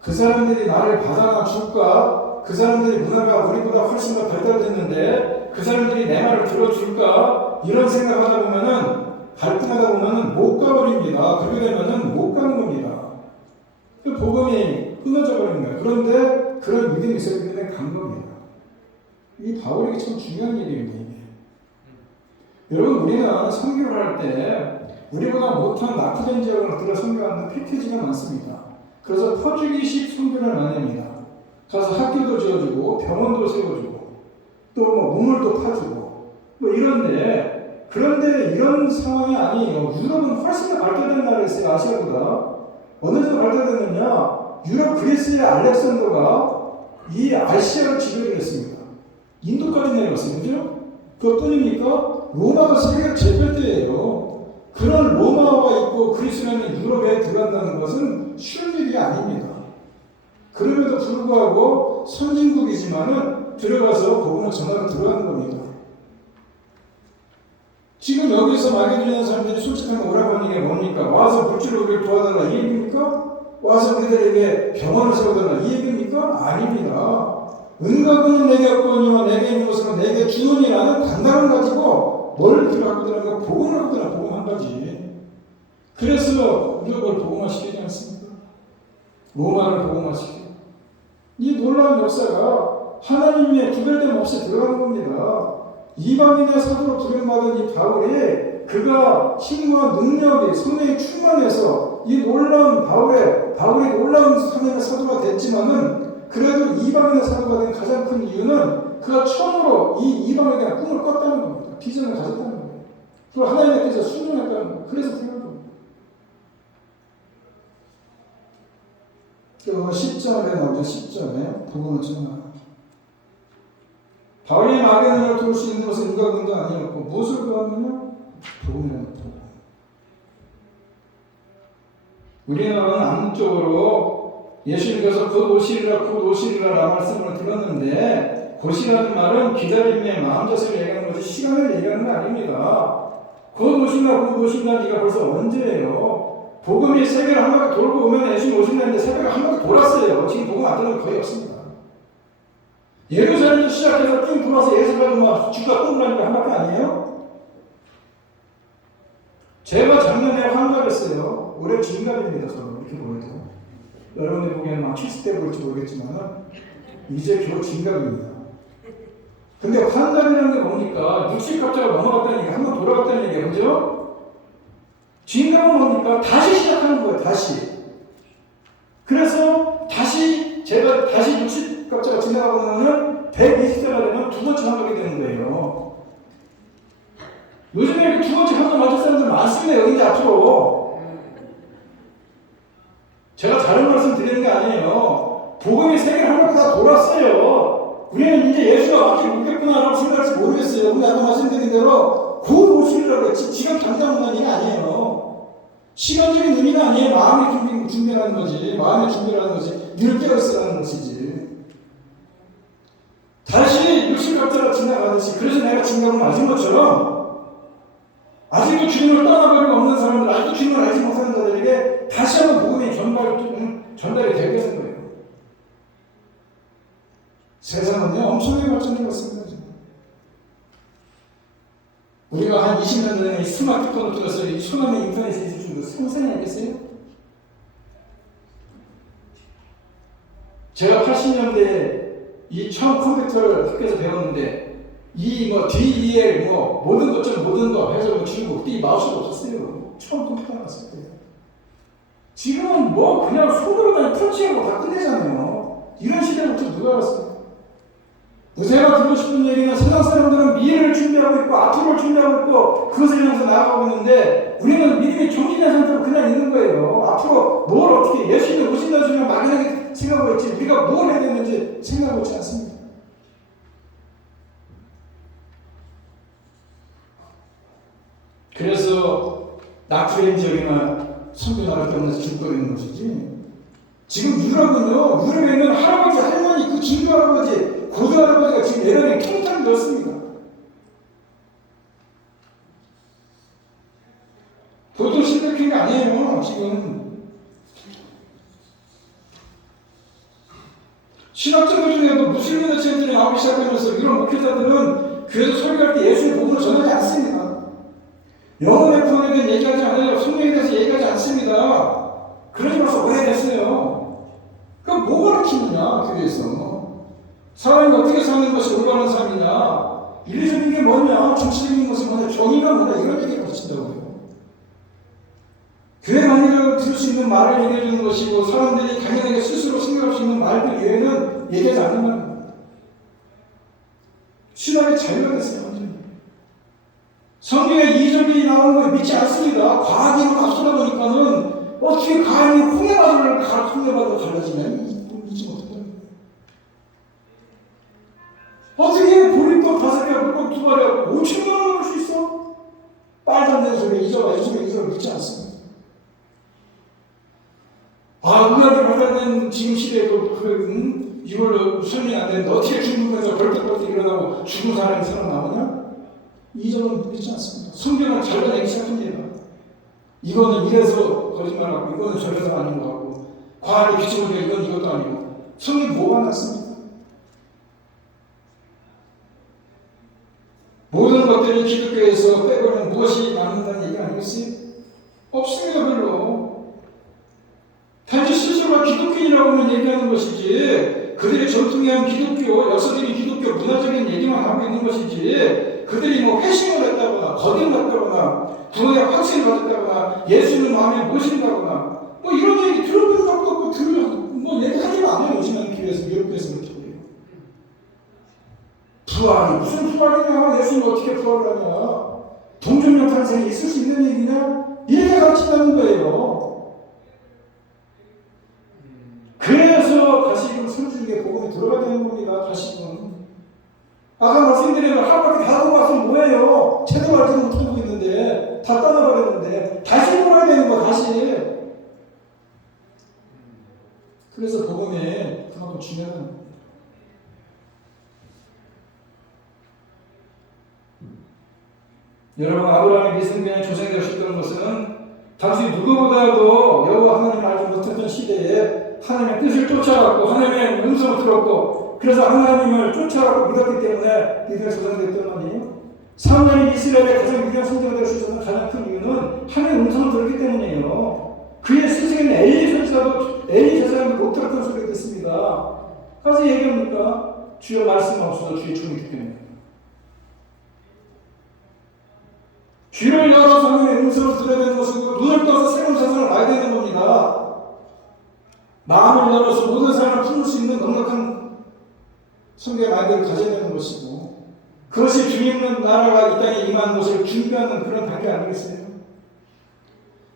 그 사람들이 나를 받아줄까? 그 사람들이 문화가 우리보다 훨씬 더 발달됐는데 그 사람들이 내 말을 들어줄까? 이런 생각하다 보면은 갈등하다 보면은 못 가버립니다. 그렇게 되면은 못 가는 겁니다. 그 복음이 끊어져 버리는 거예요. 그런데 그런 믿음이 있었기 때문에 간 겁니다. 이 바울에게 참 중요한 일입니다. 이게. 여러분 우리는 선교를 할 때 우리보다 못한 낙후된 지역을 들어 선교하는 패키지가 많습니다. 그래서 퍼주기식 선교를 많이 합니다. 가서 학교도 지어주고 병원도 세워주고 또 뭐 우물도 파주고 뭐 이런데 그런데 이런 상황이 아니에요. 유럽은 훨씬 더 발달된 나라가 있어요. 아시아보다. 어느 정도 발달됐느냐? 유럽 그리스의 알렉산더가 이 아시아를 지배를 했습니다. 인도까지 내려왔어요. 그죠? 그것뿐입니까? 로마가 세계를 제패할 때예요. 그런 로마가 있고 그리스라는 유럽에 들어간다는 것은 쉬운 일이 아닙니다. 그럼에도 불구하고 선진국이지만은 들어가서 복음을 전하러 들어가는 겁니다. 지금 여기서 말해주는 사람들이 솔직하게 오라고 하는 게 뭡니까? 와서 물질로 우리를 도와달라 이 얘기입니까? 와서 우리들에게 병원을 세워달라 이 얘기입니까? 아닙니다. 은과금은 내게 없거니와 내게 있는 것으로 내게 주느니라는 단단함 가지고 뭘 들어가고 들어가고 복음을 하더라. 복음 한 가지. 그래서 우리가 그걸 복음화시키지 않습니까? 로마를 복음화시키고 이 놀라운 역사가 하나님의 구별됨 없이 들어가는 겁니다. 이방인의 사도로 부름받은 이 바울이 그가 힘과 능력이 성령이 충만해서 이 놀라운 바울이 놀라운 하나님의 사도가 됐지만은 그래도 이방인의 사도가 된 가장 큰 이유는 그가 처음으로 이 이방에 대한 꿈을 꿨다는 겁니다. 비전을 가졌다는 겁니다. 그리고 하나님의 뜻에 순종했다는 겁니다. 그래서 생각한 겁니다. 그 10절에 나오죠. 10절에 복음을 전하라. 바울이 마귀의 눈을 도울 수 있는 것은 누가 근도 아니었고 무엇을 구하느냐? 복음이라는 복음. 우리는 안쪽으로 예수님께서 곧 오시리라 말씀을 들었는데 곧이라는 말은 기다림의 마음자세를 얘기하는 것이 시간을 얘기하는 거 아닙니다. 곧 오신다 네가 벌써 언제예요? 복음이 세계를 한 바퀴 돌고 오면 예수님 오신다는데 세계가 한 바퀴 돌았어요. 지금 복음 안 들은 거 거의 없습니다. 예루살렘도 시작해서 쭉 돌아서 예루살렘 주가 똥라니까 한 바퀴 아니에요? 제가 작년에 환갑했어요. 올해 진갑입니다. 저는 이렇게 보여도. 여러분들 보기에는 막 70대 볼지 모르겠지만 이제 겨우 진갑입니다. 근데 환갑이라는 게 뭡니까? 60갑자가 넘어갔다는 얘기, 한 번 돌아갔다는 얘기예요. 그죠? 진갑은 뭡니까? 다시 시작하는 거예요. 다시. 그래서 제가 다시 60갑자가 지나가고 나면 120세가 되면 두 번째 환갑이 되는 거예요. 요즘에 두 번째 환갑 맞을 사람들 많습니다. 여기 앞으로. 제가 다른 말씀 드리는 게 아니에요. 복음이 세계를 한 바퀴 다 돌았어요. 우리는 이제 예수가 앞에 묻겠구나라고 생각할지 모르겠어요. 우리 아까 말씀드린 대로 곧 오시리라고 했지 지금 당장 온다는 얘기가 아니에요. 시간적인 의미가 아니에요. 마음의 준비라는 거지. 마음의 준비라는 거지. 늘 깨어있으라는 것이지. 다시 육신갑자가 지나가듯이 그래서 내가 진갑을 맞은 것처럼 아직도 주님을 떠나버리고 없는 사람들, 아직도 주님을 알지 못하는 자들에게 다시 한번 복음이 전달이 되겠는 거예요. 세상은요, 엄청나게 발전해 왔습니다. 우리가 한 20년 전에 스마트폰을 들었어요. 이 소남의 인터넷에 있을 줄도 상상이 알겠어요? 제가 80년대에 이 처음 컴퓨터를 학교에서 배웠는데, DEL, 모든 거 해서 주고, 그때 마우스가 없었어요. 처음 컴퓨터 나왔을 때. 지금은 그냥 손으로 그냥 터치하고 다 끝내잖아요. 이런 시대부터 누가 알았어요? 제가 듣고 싶은 얘기는 세상 사람들은 미래를 준비하고 있고 앞으로를 준비하고 있고 그것을 향해서 나아가고 있는데 우리는 믿음이 정진된 상태로 그냥 있는 거예요. 앞으로 뭘 어떻게 예수님이 오신다는 소리를 막연하게 생각하고 있지 우리가 뭘 해야 되는지 생각하고 있지 않습니다. 그래서 나프레임 지역이나 선교 나갈 때마다 죽거리는 것이지 지금 유럽에는 할아버지 할머니 그 중교 할아버지 고대 할아버지가 지금 예배에 통탄 넣습니다. 보통 시대적인 게 아니에요. 지금 신학자들 중에도 무슬림 단체들이 나오기 시작하면서 이런 목회자들은 교회에서 설교할 때 예수의 복음을 전하지 않습니다. 영혼의 구원에 대해 얘기하지 않아요. 성령에 대해서 얘기하지 않습니다. 그러지 마서 오래됐어요. 그럼 뭐 가르치느냐 교회에서. 사람이 어떻게 사는 것이 올바른 삶이냐, 윤리적인 게 뭐냐, 정치적인 것이 뭐냐, 정의가 뭐냐, 이런 얘기를 가르친다고요. 교회 만일을 들을 수 있는 말을 얘기해 주는 것이고, 사람들이 당연하게 스스로 생각할 수 있는 말들 이외에는 얘기하지 않는 말입니다. 신학의 자유가 됐어요, 완전히. 성경에 이적이 나오는 걸 믿지 않습니다. 과학이 앞서다 보니까는 어떻게 감히 홍해바다를 갈라지냐, 믿지 못해요. 어떻게 보리떡 5개, 물떡 2마리 5,000만 원 넣을 수 있어? 말도 안 되는 소리, 이적을 믿지 않습니다. 의학이 발달된 지금 시대에도 이걸로 설명이 안 되는데 어떻게 죽는면서 벌떡벌떡 일어나고 죽은 사람이 살아나오냐? 이적은 믿지 않습니다. 성경을 잘라내기 시작합니다. 이거는 이래서 거짓말하고 이거는 저래서 아닌 거 같고 과학의 비춰보니까 이건 이것도 아니고 성경이 뭐가 났습니다. 모든 것들이 기독교에서 빼고는 무엇이 남는다는 얘기 아니겠어요? 없습니다, 별로. 단지 스스로가 기독교인이라고만 얘기하는 것이지, 그들의 전통의 기독교, 역사적인 기독교, 문화적인 얘기만 하고 있는 것이지, 그들이 회심을 했다거나, 거듭났다거나, 구원의 확신을 받았다거나, 예수를 마음에 모신다거나, 이런 얘기 들어본 적도 없고, 얘기하지도 않아요, 요즘은 교회에서, 미국교회에서 그렇게. 부활이 무슨 부활이냐? 예수님 어떻게 부활을 하냐? 동정녀 탄생이 있을 수 있는 얘기냐? 이렇게 가르친다는 거예요. 그래서 다시금 성중에 복음이 들어가야 되는 겁니다. 다시금. 아까 말씀드린 걸 하루밖에 다 하고 와서 뭐예요? 제대로 알지 못하고 있는데 다 떠나버렸는데 다시 돌아야 되는 거 다시. 그래서 복음에 그만큼 중요한 겁니다. 여러분, 아브라함의 미성년에 조상되셨다는 것은 당시 누구보다도 여호와 하나님을 알지 못했던 시대에 하나님의 뜻을 쫓아갔고 하나님의 음성을 들었고 그래서 하나님을 쫓아가고 믿었기 때문에 이들의 조상됐던 아니에요. 사무엘이 이스라엘의 가장 유명한 선지자가 될 수 있었던 가장 큰 이유는 하나님의 음성을 들었기 때문이에요. 그의 스승인 엘리 제사장도 못 들었던 소리가 됐습니다. 가서 얘기합니까? 주여 말씀 없어서 주의 종이기 때문에. 귀를 열어서 하나님의 음성을 들어야 되는 것이고 눈을 떠서 새로운 세상을 봐야 되는 겁니다. 마음을 열어서 모든 사람을 품을 수 있는 넉넉한 성경의 말들을 가져야 되는 것이고 그것이 주님의 나라가 이 땅에 임하는 것을 준비하는 그런 단계 아니겠어요?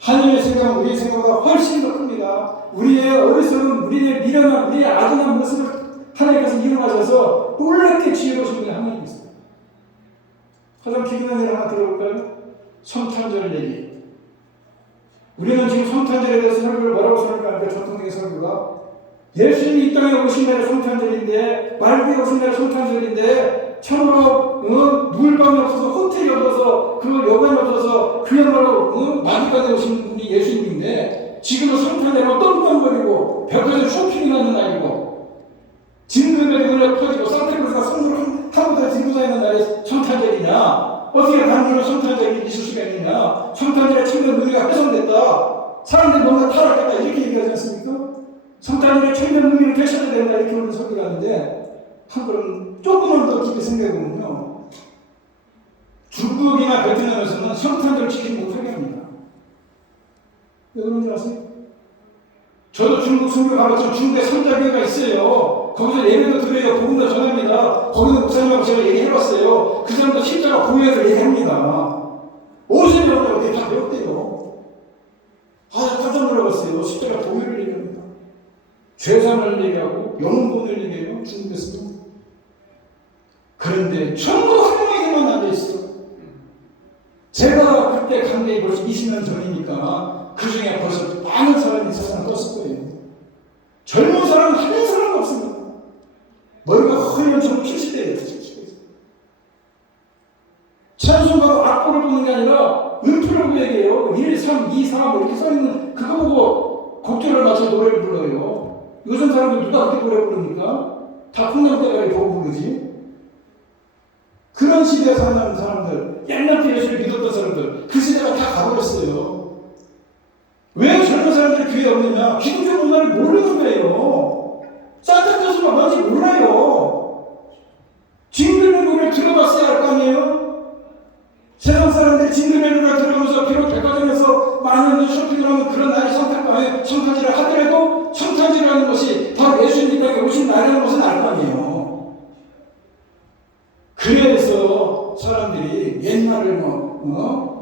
하나님의 생각은 우리의 생각보다 훨씬 더 큽니다. 우리의 어리석은, 우리의 미련한, 우리의 아둔한 모습을 하나님께서 일어나셔서 놀랍게 지혜로우신 분이 하나님 있어요. 가장 기근한 일 하나 들어볼까요? 성탄절 얘기. 우리는 지금 성탄절에 대해서 설교를 뭐라고 설교하는데 전통적인 설교가 예수님이 이 땅에 오신 날이 성탄절인데 말기에 오신 날이 성탄절인데 참으로 물방이 없어서 호텔이 없어서 그 여관이 없어서 그야말로 마디간에 오신 분이 예수님인데 지금은 성탄절로 떵떵거리고 백화점 쇼핑이 나는 날이고 진급에 눈에 퍼지고 산타클로스가 선물을 하루도 들고 다니는 날이 성탄절이냐 어떻게 단기로 성탄절이 있을 수가 있느냐 성탄절에 청년 의미가 훼손됐다 사람들이 뭔가 타락했다 이렇게 얘기하지 않습니까? 성탄절에 청년 의미를 되셔야 된다 이렇게 오는 소리가 하는데 한 걸음 조금만 더 깊게 생각해보면요 중국이나 베트남에서는 성탄절 지키지 못하게 합니다. 왜 그런 줄 아세요? 저도 중국 선교 가봤지만 중국에 성자교회가 있어요. 거기서 예배도 드려요. 복음도 전합니다. 거기는 목사님하고 제가 얘기해봤어요. 그 사람도 십자가 보혈을 얘기합니다. 50년 어떻게 다 배웠대요. 깜짝 놀라봤어요. 십자가 보혈을 얘기합니다. 죄상을 얘기하고 영혼을 얘기해요. 중국에서도. 그런데 전부 하나님에게만 앉아있어요. 제가 그때 간 게 벌써 20년 전이니까 그 중에 벌써 많은 사람이 세상에 떴을 거예요. 젊은 사람은 한 사람도 없습니다. 머리가 허연 좀 70대예요. 70대. 찬송가도 악보를 보는 게 아니라 음표를 얘기해요. 1, 3, 2, 3 이렇게 써있는 그거 보고 곡조를 맞춰 노래를 불러요. 요즘 사람들 누가 그렇게 노래 부르니까? 다 콩나물대가리 보고 부르지. 그런 시대에 사는 사람들, 옛날부터 예수를 믿었던 사람들, 그 시대가 다 가버렸어요. 왜 젊은 사람들이 교회에 없느냐? 기독교 문화를 모르는 거예요. 산타클로스가 뭔지 몰라요. 징그러운 노래를 들어봤어야 할 거 아니에요? 세상 사람들이 징그러운 노래를 들으면서 비록 백화점에서 많은 쇼핑을 하면 그런 날이 성탄절을 하더라도 성탄절이라는 것이 바로 예수님 이 땅에 오신 날이라는 것은 알 거 아니에요. 그래서 사람들이 옛날을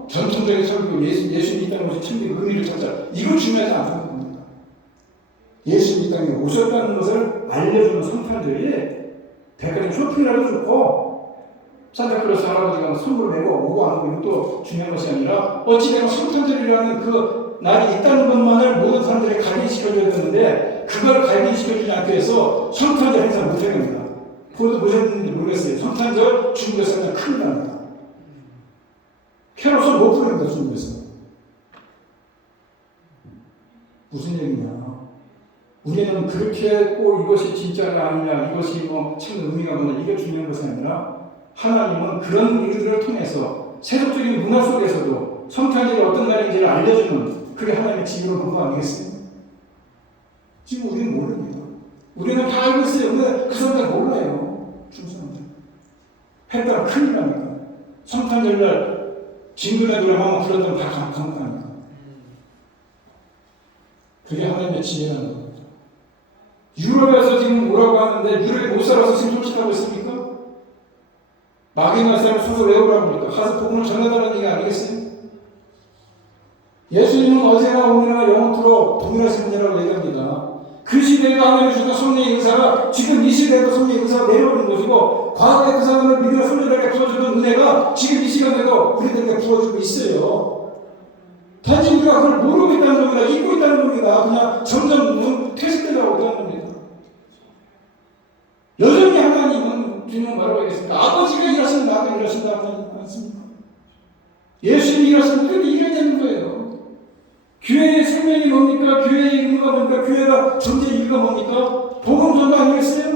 전통적인 설교, 예수님 이 땅에 오신 참된 의미를 찾자. 이거 중요하지 않다는 겁니다. 예수님 이 땅에 오셨다는 것을 알려주는 성탄절이 백화점 쇼핑이라도 좋고 산타클로스 할아버지가 선물 내고 오고 안 오고 이것도 중요한 것이 아니라 어찌되면 성탄절이라는 그 날이 있다는 것만을 모든 사람들이 각인시켜줘야 되는데 그걸 각인시켜주지 않기 위해서 성탄절 행사 못하게 합니다. 그것도 보셨는지 모르겠어요. 성탄절 중국에서 하면 큰일 납니다. 캐럿을 못 부릅니다. 중국에서. 무슨 얘기냐. 우리는 그렇게 꼭 이것이 진짜가 아니냐, 이것이 참 의미가 뭐냐, 이게 중요한 것이 아니라 하나님은 그런 일들을 통해서 세속적인 문화 속에서도 성탄절이 어떤 날인지를 알려주는 그게 하나님의 지혜로운 방법 아니겠어요? 지금 우리는 모릅니다. 우리는 다 알고 있어요. 근데 그 사람들 몰라요. 중사람들. 했다가 큰일 납니다. 성탄절날 진금의 노래만 불렀다면 다 감탄합니다. 그게 하나님의 지혜라는 겁니다. 유럽에서 지금 오라고 하는데 유럽에 못 살아서 지금 솔직하고 있습니까? 막연한 사람을 서서 외우라고 합니까? 가서 복음을 전해달라는 얘기 아니겠어요? 예수님은 어제나 오늘나 영원토록 동일하신 분이라고 얘기합니다. 그 시대에도 하나님이 주던 성령의 은사가 지금 이 시대에도 성령의 은사가 내려오는 것이고 과거에 그 사람을 믿음의 손님에게 부어주던 은혜가 지금 이 시간에도 우리들에게 부어주고 있어요. 단지 우리가 그걸 모르고 있다는 겁니다. 잊고 있다는 겁니다. 그냥 점점 퇴색되려고 그러는 겁니다. 여전히 하나님은 주님은 뭐라고 하겠습니까? 아버지가 일하시는 나도 일하신다 하지 않습니까? 예수님이 일하시는 우리도 일해야 되는 거예요. 교회의 생명이 뭡니까? 교회의 의무가 뭡니까? 교회가 존재 이유가 뭡니까? 복음전도 아니겠어요?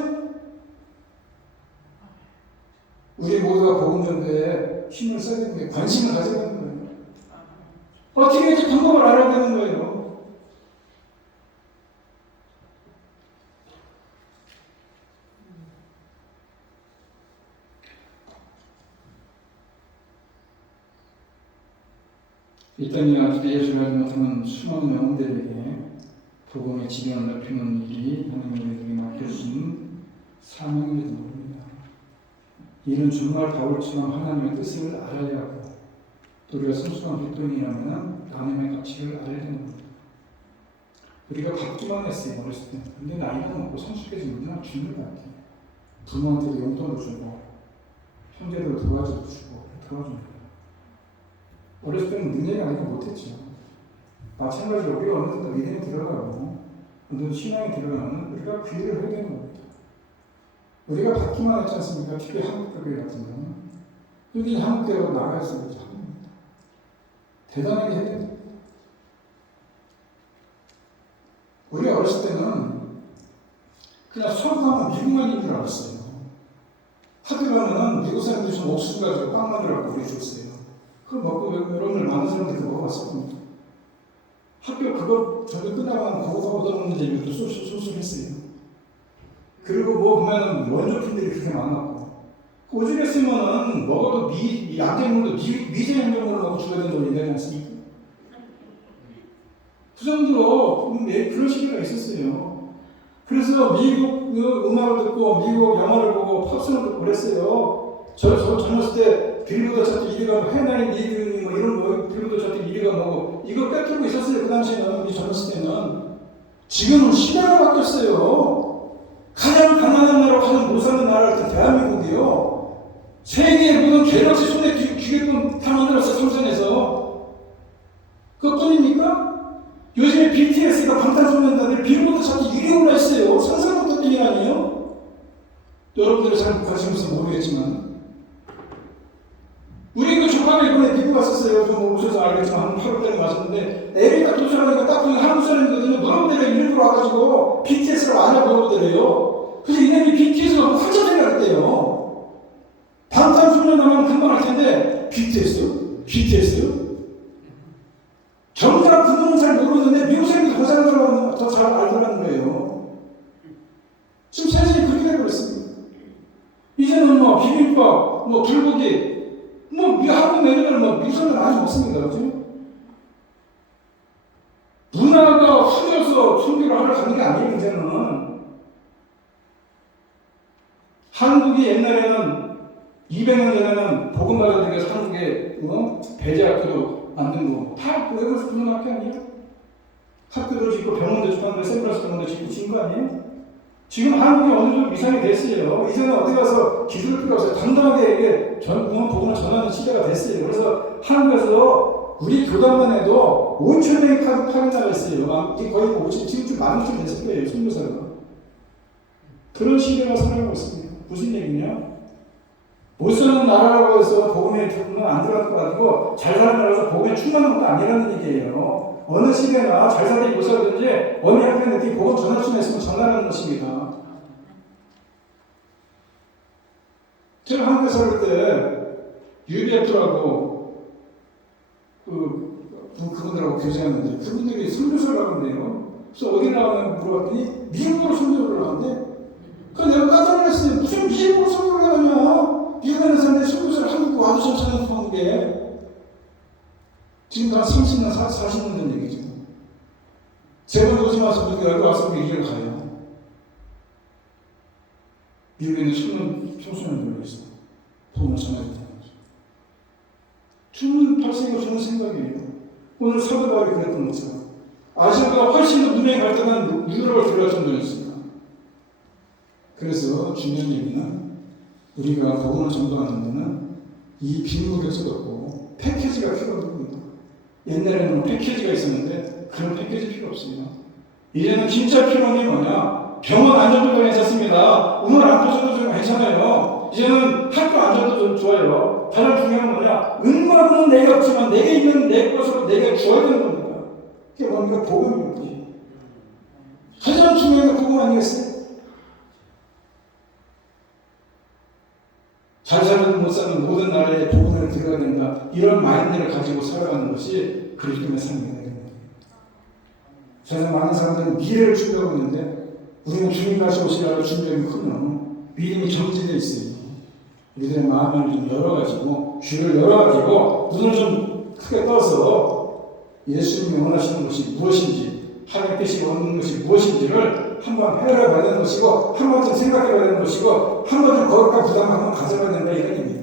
우리 모두가 복음전도에 힘을 써야 되는 거예요. 관심을 가져야 되는 거예요. 어떻게 해야지 방법을 알아야 되는 거예요. 이 땅에 아직도 예수를 알지 못하는 수많은 영혼들에게 복음의 지경을 넓히는 일이 하나님에게 맡겨주신 사명임에도 모릅니다. 이는 정말 바울처럼 하나님의 뜻을 알아야 하고 또 우리가 성숙한 기독인이라면 하나님의 가치를 알아야 되는 겁니다. 우리가 받기만 했어요, 어렸을 때. 근데 나이가 먹고 성숙해지면 우리는 주는 것 같아요. 부모한테도 용돈도 주고, 형제들 도와줘도 주고, 도와줍니다. 어렸을 때는 능력이 아니까 못했죠. 마찬가지로 우리가 어느 정도 믿음이 들어가고, 어느 정도 신앙이 들어가면 우리가 그 일을 해야 되는 겁니다. 우리가 받기만 했지 않습니까? 특히 한국교회 같은 경우는. 여기 한국교회로 나가서 합니다. 대단하게 해야 됩니다. 우리 어렸을 때는 그냥 수업 가면 미국만 있는 줄 알았어요. 학교 가면은 미국 사람들이 좀 옥수수 가지고 빵 만들어갖고 우리 줬어요. 그걸 먹고 여러분들 많은 사람들이 그거 먹어봤을 겁니다. 학교 그거 저녁 끝나가면 그거 얻어먹는 재미도 쏠쏠했어요. 그리고 뭐 보면은 원조품들이 그렇게 많았고 오죽 했으면은 먹어도 양갱물도 미제 양갱물을 먹고 죽어야 된다고 얘기하지 않습니까? 그 정도로 그런 시기가 있었어요. 그래서 미국 음악을 듣고 미국 영화를 보고 팝송을 듣고 그랬어요. 저 젊었을 때 빌보드 차트 1위가 해나인 리듬이 뭐 이런 거 빌보드 차트 1위가 뭐고 이거 빼뜨리고 있었어요. 그 당시에는 우리 젊었을 때는. 지금은 시대가 바뀌었어요. 가장 가난한 나라, 가장 못 사는 나라 같은 대한민국이요. 세계의 모든 갤럭시 손에 쥐게끔 다 만들었어요. 삼성에서. 그것뿐입니까? 요즘에 BTS가 방탄소년단들 빌보드 차트 1위에 올라 있어요. 상상 못했던 일 아니에요? 여러분들은 잘 관심 없어서 모르겠지만 우리 그 조카가 이번에 미국 갔었어요. 좀 오셔서 알겠지만 한 8월 달에 왔었는데 애를 딱 도착하니까 딱 보니 한국 사람이거든요. 물어보더래요. 일부러 와가지고 BTS라고 아냐 물어보더래요. 그래서 이놈이 BTS가 화제되라 그랬대요. 방탄소년단은 금방 할 텐데 BTS요? 정작 그분은 잘 모르는데 미국 사람이 더 잘 알더라는 거예요. 지금 세상이 그렇게 돼버렸습니다. 이제는 뭐 비빔밥, 뭐 불고기, 뭐 한국 메뉴를 뭐 미국 사람들 많이 먹습니다. 그죠? 문화가 흐려서 선교를 하러 가는 게 아니에요. 이제는 한국이 옛날에는 200년 전에는 복음 받아들이기 위해서 한국에 배제학교도 만든 거 다 외국에서 부른 학교 아니에요? 학교도 짓고 병원도 짓고 샌브라스 병원도 짓고 지은 거 아니에요? 지금 한국이 어느 정도 이상이 됐어요. 이제는 어디 가서 기술 필요 없어요. 당당하게 이게 복음을 전하는 시대가 됐어요. 그래서 한국에서 우리 교단만 해도 5천 명이 파견 나가 있어요. 거의 5천, 지금 좀 많은 쯤 됐을 거예요. 선교사가. 그런 시대가 살아가고 있습니다. 무슨 얘기냐? 못 사는 나라라고 해서 복음에 안 들어갈 거 가지고 잘 사는 나라에서 복음에 충만한 것도 아니라는 얘기예요. 어느 시대나 잘 살든지 못 살든지 어느 학교에 복음 전할 수 있으면 전하라는 것입니다. 제가 한국에 살 때 UBF라고 그분들하고 교제하는데 그분들이 선교사를 하는데요. 그래서 어디 나가면 물어봤더니 미국으로 선교를 하는데 그래서 내가 깜짝 놀랐어요. 무슨 미국으로 선교를 하냐? 미국에 있는 사람들이 선교사를 한국 와도 전차는 한국에 지금 한 30년, 40년 된 얘기죠. 제가 오지 마서 여기 와서 얘기를 가요. 미국에 있는 청소년들로 있어. 돈을 전해줬다는 거죠. 좋은 발생이고 좋은 생각이에요. 오늘 사도 바울이 그랬던 것처럼 아시아가 훨씬 더 문명이 발달한 유럽을 들어갈 정도였습니다. 그래서 중요한 얘기는 우리가 복음을 전도하는 데는 이 빈무교체가 없고 패키지가 필요한 겁니다. 옛날에는 패키지가 있었는데 그런 패키지 필요 없습니다. 이제는 진짜 필요한 게 뭐냐? 병원 안전도 괜찮습니다. 우물 안전도 좀 괜찮아요. 이제는 학교 안전도 좀 좋아요. 가장 중요한 건 뭐냐? 응답은 내게 없지만 내게 있는 내 것으로 내게 주어야 되는 겁니다. 그게 뭡니까? 복음입니다. 가장 중요한 게 복음 아니겠어요? 잘 사는 못 사는 모든 나라에 복음을 들어야 된다. 이런 마인드를 가지고 살아가는 것이 그리스도의 삶입니다. 세상 많은 사람들은 미래를 준비하고 있는데 우리는 주님 다시 오시라고 준비하기 크면 믿음이 정지되어 있어요. 우리들의 마음을 좀 열어가지고 귀를 열어가지고 눈을 좀 크게 떠서 예수님이 원하시는 것이 무엇인지 하나님의 뜻이 원하는 것이 무엇인지를 한번 해결해봐야 되는 것이고 한 번쯤 생각해봐야 되는 것이고 한 번쯤 거룩한 부담을 한번 가져봐야 된다 이런 얘기입니다.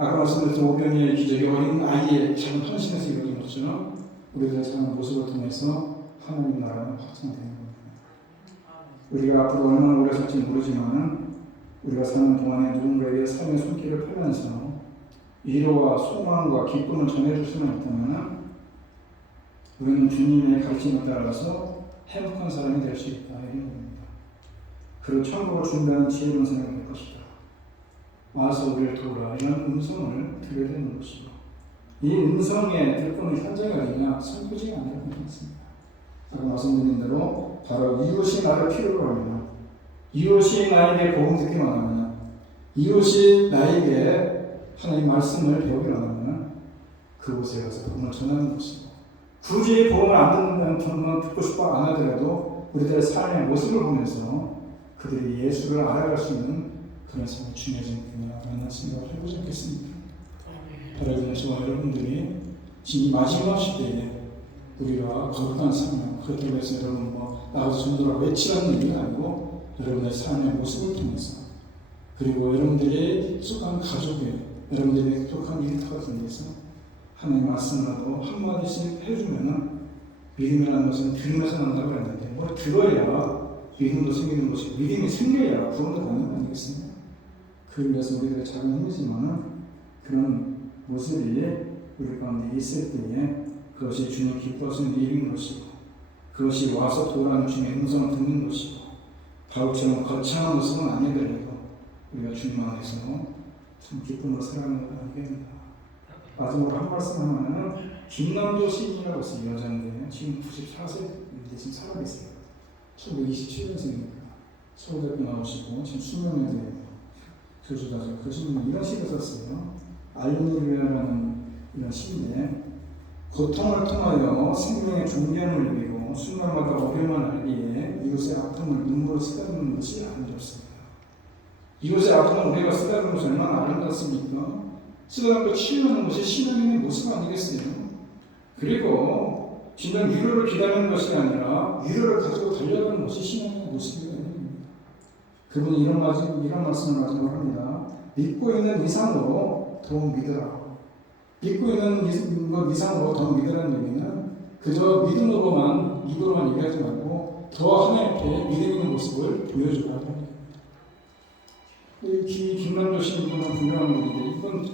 아까 말씀드렸던 오병이의 기적이 어린 아이의 작은 헌신에서 이루어진 것처럼 우리들의 사는 모습을 통해서 하나님 나라는 확장되는 겁니다. 우리가 앞으로 얼마나 오래 살지 모르지만 우리가 사는 동안에 누군가에게 삶의 손길을 펴면서 위로와 소망과 기쁨을 전해줄 수만 있다면 우리는 주님의 가르침에 따라서 행복한 사람이 될 수 있다 이런 겁니다. 그리고 천국을 준비하는 지혜로운 사람이 될 것이다. 와서 우리를 도우라 이런 음성을 들어야 되는 것이고 이 음성에 들고는 현장이 어디냐? 선교지가 아니라고 했습니다. 아까 말씀드린 대로 바로 이웃이 나를 필요로 하느냐, 이웃이 나에게 복음 듣기만 하느냐, 이웃이 나에게 하나님 말씀을 배우기만 하느냐, 그곳에 가서 복음을 전하는 것이고 굳이 복음을 안 듣는 분만 듣고 싶어 안 하더라도 우리들의 삶의 모습을 보면서 그들이 예수를 알아갈 수 있는 그런 삶이 중요해지는 라는 생각을 해보지 않겠습니까? 바라는 저와 여러분들이 지금 이 마지막 시대에 우리가 거룩한 삶을 그렇다고 해서 여러분 나가서 전도라 외치라는 얘기가 아니고 여러분의 삶의 모습을 통해서 그리고 여러분들이 속한 가족에 여러분들의 독한 일터가 통해서 하나님 말씀이라도 한마디씩 해주면은 믿음이라는 것은 들으면서 난다고 했는데 뭘 들어야 믿음도 생기는 것이고 믿음이 생겨야 구원도 가는 거 아니겠습니까? 그를 위해서 우리들의 작은 힘이지만은 그런 모습이 우리 가운데 있을 때에 그것이 주님 기뻐하시는 일인 것이고 그것이 와서 도라는 주님의 음성을 듣는 것이고 바울처럼 거창한 모습은 아니더라도 우리가 주님 안에서 참 기쁨으로 살아가는 걸 알게 됩니다. 마지막으로 한 말씀 하면은 김남도 시인이라고 있어요. 여자인데 지금 94세인데 지금 살아계세요. 1927년생이니까 서울대학교 나오시고 지금 수명에 대해 교수다죠. 그 시인은 이런 시를 썼어요. 알루리아라는 이런 시인데 고통을 통하여 생명의 존경을 누리고 순간마다 어려움을 알기에 이웃의 아픔을 눈물로 쓰다듬는 것이 아름답습니다. 이웃의 아픔을 우리가 쓰다듬는 것이 얼마나 아름답습니까? 쓰다듬고 치유하는 것이 신앙인의 모습 아니겠어요? 그리고 진정 위로를 기다리는 것이 아니라 위로를 가지고 달려가는 것이 신앙인의 모습이 아닙니다. 그분이 이런 말씀을 마지막으로 합니다. 믿고 있는 이상으로 더욱 믿으라. 믿고 있는 것 이상으로 더 믿으라는 얘기는 그저 믿음으로만 입으로만 얘기하지 말고 더 하나님 앞에 믿음 있는 모습을 보여주라 하는 겁니다. 이 김남조 씨는 분명한 분인데 이건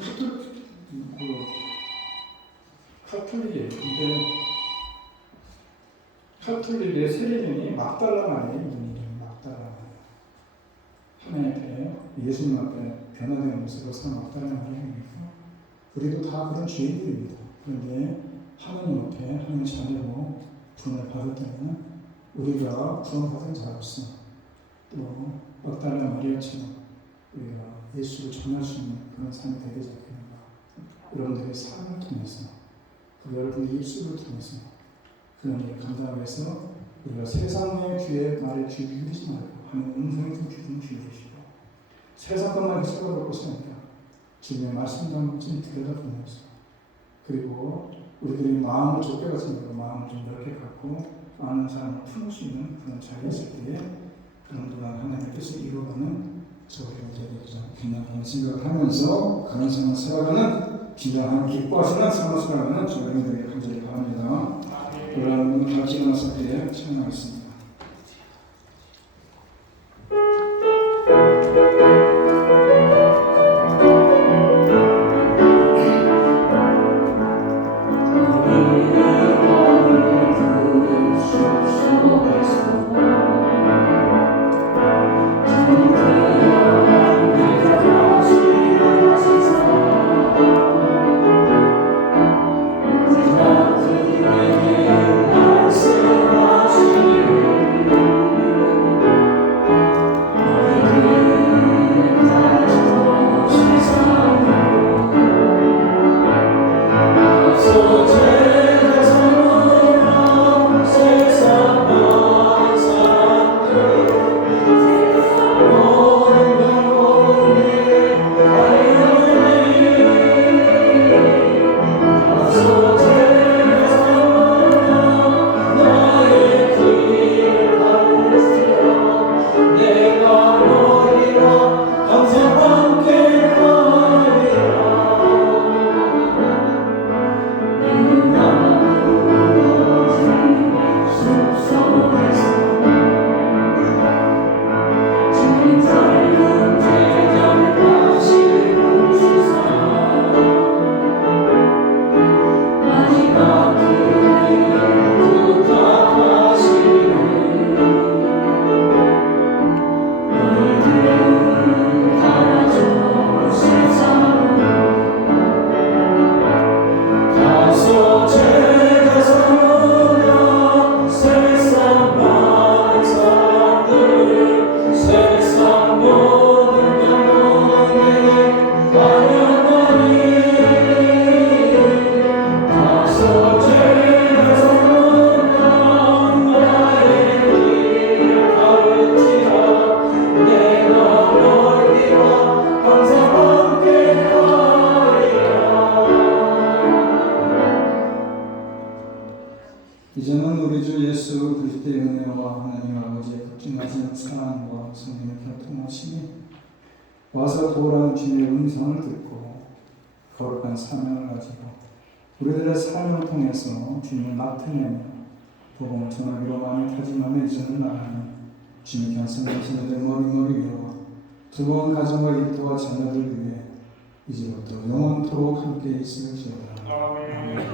카톨릭이에요. 근데 카톨릭의 세례명이 막달라나예요. 이름이 막달라나. 하나님 앞에 예수님 앞에 변화되는 모습으로 사는 막달라나입니다. 우리도 다 그런 죄인들입니다. 그런데 하나님 앞에 하나님의 자녀로 구원을 받았다면 우리가 구원받은 자로서 또 막달라 마리아처럼 우리가 예수를 전할 수 있는 그런 삶이 되게 될 겁니다. 여러분들의 삶을 통해서 그리고 여러분의 입술을 통해서 그런 일을 감당하기 위해서 우리가 세상의 귀에 말에 귀 기울이지 말고 하나님의 음성에 좀 귀 기울이시고 세상 것만 쏟아놓고서 아니라 주님의 말씀도 한번 좀 들여다보면서 그리고 우리들이 마음을 좁게 가진 대로 마음을 좀 넓게 갖고 많은 사람을 품을 수 있는 그런 자리에 있을 때에 그런 동안 하나님의 뜻을 이루어가는 저희가 되겠다는 생각을 하면서 그런 생활을 살아가는 진정한 기뻐하시는 삶을 살아가는 저희들에게 간절히 바랍니다. 여러분 같이 일어났을 때 찬양하겠습니다. 말씀하시니 이제는 우리 주 예수 그리스도의 은혜와 하나님 아버지의 극진하신 사랑과 성령의 교통하심이 와서 도우라는 주님의 음성을 듣고 거룩한 사명을 가지고 우리들의 삶을 통해서 주님을 나타내며 복음을 전하기로 마음을 다짐하며 이제는 나가는 주님께 한성하신 이들 머리머리 위로와 두려운 가정과 일터와 자녀들 위해 이제부터 영원토록 함께 있을지어다.